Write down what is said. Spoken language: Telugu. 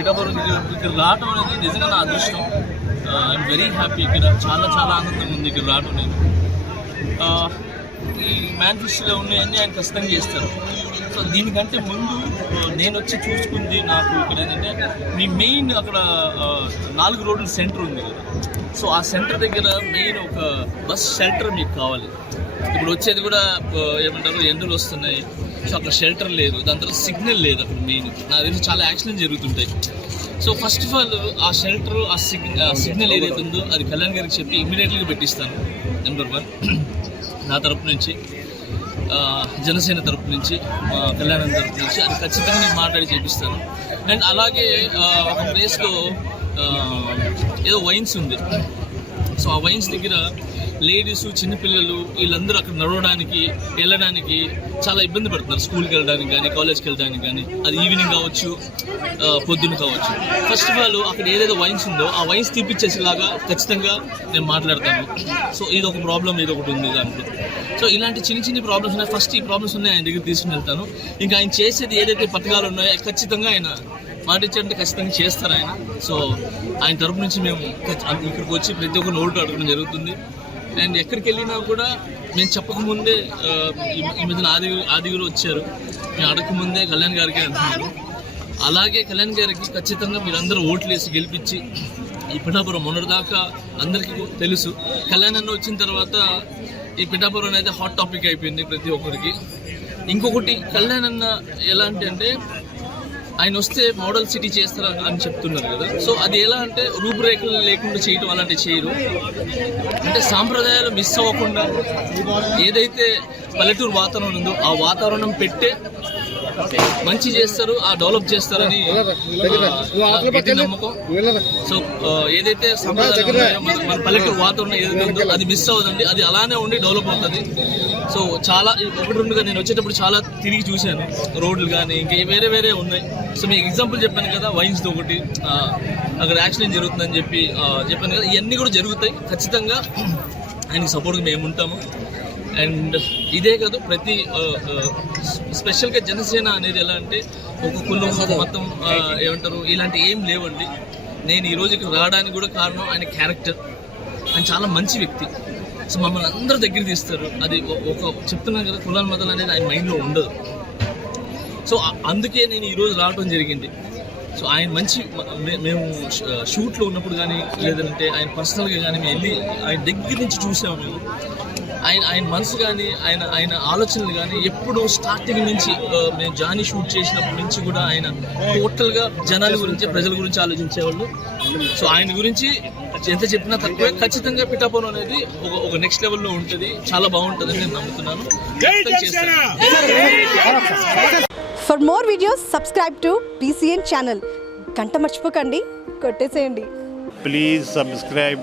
ఇక్కడ రావడం అనేది నిజంగా నా అదృష్టం. ఐఎమ్ వెరీ హ్యాపీ ఇక్కడ. చాలా చాలా ఆనందంగా ఉంది ఇక్కడ రావడం నేను ఈ మేనిఫెస్టోలో ఉన్నాయన్నీ ఆయన ఖచ్చితంగా చేస్తారు. సో దీనికంటే ముందు నేను వచ్చి చూసుకుంది నాకు ఇక్కడ ఏంటంటే మీ మెయిన్ అక్కడ నాలుగు రోడ్ల సెంటర్ ఉంది కదా. సో ఆ సెంటర్ దగ్గర మెయిన్ ఒక బస్ షెల్టర్ మీకు కావాలి. ఇప్పుడు వచ్చేది కూడా ఏమంటారు ఎండలు వస్తున్నాయి. సో అక్కడ షెల్టర్ లేదు దాని తర్వాత సిగ్నల్ లేదు అక్కడ మెయిన్ నాకు తెలిసి చాలా యాక్సిడెంట్ జరుగుతుంటాయి. సో ఫస్ట్ ఆఫ్ ఆల్ ఆ షెల్టర్ ఆ సిగ్నల్ సిగ్నల్ ఏదైతే ఉందో అది కళ్యాణ్ గారికి చెప్పి ఇమీడియట్లీగా పెట్టిస్తాను నెంబర్ వన్ నా తరపు నుంచి జనసేన తరపు నుంచి కళ్యాణం తరపు నుంచి అది ఖచ్చితంగా నేను మాట్లాడి చేపిస్తాను. అండ్ అలాగే ఒక ప్లేస్లో ఏదో వైన్స్ ఉంది. సో ఆ వైన్స్ దగ్గర లేడీస్ చిన్నపిల్లలు వీళ్ళందరూ అక్కడ నడవడానికి వెళ్ళడానికి చాలా ఇబ్బంది పడుతున్నారు. స్కూల్కి వెళ్ళడానికి కానీ కాలేజ్కి వెళ్ళడానికి కానీ. అది ఈవినింగ్ కావచ్చు పొద్దున్న కావచ్చు. ఫస్ట్ ఆఫ్ ఆల్ అక్కడ ఏదైతే వైన్స్ ఉందో ఆ వైన్స్ తీపిచ్చేసేలాగా ఖచ్చితంగా నేను మాట్లాడతాను. సో ఇది ఒక ప్రాబ్లం ఇది ఒకటి ఉంది దాంట్లో సో ఇలాంటి చిన్న చిన్న ప్రాబ్లమ్స్ ఉన్నాయి. ఫస్ట్ ఈ ప్రాబ్లమ్స్ ఉన్నాయి ఆయన దగ్గర తీసుకుని వెళ్తాను. ఇంకా ఆయన చేసేది ఏదైతే పథకాలు ఉన్నాయో ఖచ్చితంగా ఆయన మాట ఖచ్చితంగా చేస్తారు ఆయన. సో ఆయన తరపు నుంచి మేము ఇక్కడికి వచ్చి ప్రతి ఒక్క నోటు అడగడం జరుగుతుంది. అండ్ ఎక్కడికి వెళ్ళినా కూడా మేము చెప్పకముందే ఈ మధ్యన ఆది ఆదిగురు వచ్చారు. మేము అడగకముందే కళ్యాణ్ గారికి అంటున్నారు. అలాగే కళ్యాణ్ గారికి ఖచ్చితంగా మీరందరూ ఓట్లు వేసి గెలిపించి ఈ పిఠాపురం మొన్నటిదాకా అందరికీ తెలుసు. కళ్యాణ్ అన్న వచ్చిన తర్వాత ఈ పిఠాపురం అనేది హాట్ టాపిక్ అయిపోయింది ప్రతి ఒక్కరికి. ఇంకొకటి కళ్యాణ్ అన్న ఎలాంటి అంటే ఆయన వస్తే మోడల్ సిటీ చేస్తారు అని చెప్తున్నారు కదా. సో అది ఎలా అంటే రూపురేఖలు లేకుండా చేయటం అలాంటివి చేయరు. అంటే సాంప్రదాయాలు మిస్ అవ్వకుండా ఏదైతే పల్లెటూరు వాతావరణం ఉందో ఆ వాతావరణం పెట్టే మంచి చేస్తారు ఆ డెవలప్ చేస్తారని గట్టి నమ్మకం. సో ఏదైతే మన పల్లెటూరు వాతావరణం ఏదైతే ఉందో అది మిస్ అవ్వదండి. అది అలానే ఉండి డెవలప్ అవుతుంది. సో చాలా ఒకటి రెండుగా నేను వచ్చేటప్పుడు చాలా తిరిగి చూశాను. రోడ్లు కానీ ఇంకా వేరే వేరే ఉన్నాయి. సో మీకు ఎగ్జాంపుల్ చెప్పాను కదా వైన్స్ ఒకటి. అక్కడ యాక్సిడెంట్ జరుగుతుందని చెప్పి చెప్పాను కదా ఇవన్నీ కూడా జరుగుతాయి. ఖచ్చితంగా ఆయనకి సపోర్ట్గా మేము ఉంటాము. అండ్ ఇదే కాదు ప్రతి స్పెషల్గా జనసేన అనేది ఎలా అంటే ఒక కులం మతం ఏమంటారు ఇలాంటి ఏం లేవండి. నేను ఈ రోజుకి రావడానికి కూడా కారణం ఆయన క్యారెక్టర్. ఆయన చాలా మంచి వ్యక్తి. సో మమ్మల్ని అందరూ దగ్గర తీస్తారు. అది ఒక చెప్తున్నాను కదా కులాల మతాలు అనేది ఆయన మైండ్లో ఉండదు. సో అందుకే నేను ఈరోజు రావడం జరిగింది. సో ఆయన మంచి మే- మేము షూట్లో ఉన్నప్పుడు కానీ లేదంటే ఆయన పర్సనల్గా కానీ మేము వెళ్ళి ఆయన దగ్గర నుంచి చూసాము మేము. ఆయన ఆయన మనసు కానీ ఆయన ఆయన ఆలోచనలు కానీ ఎప్పుడు స్టార్టింగ్ నుంచి మేము జానీ షూట్ చేసినప్పటి నుంచి కూడా ఆయన టోటల్గా జనాల గురించి ప్రజల గురించి ఆలోచించేవాళ్ళు. సో ఆయన గురించి ఎంత చెప్పినా తక్కువే. ఖచ్చితంగా పిఠాపురం అనేది ఒక ఒక నెక్స్ట్ లెవెల్లో ఉంటుంది. చాలా బాగుంటుందని నేను నమ్ముతున్నాను. For more videos subscribe to PCN channel గంట మర్చిపోకండి. కొట్టేసేయండి. Please subscribe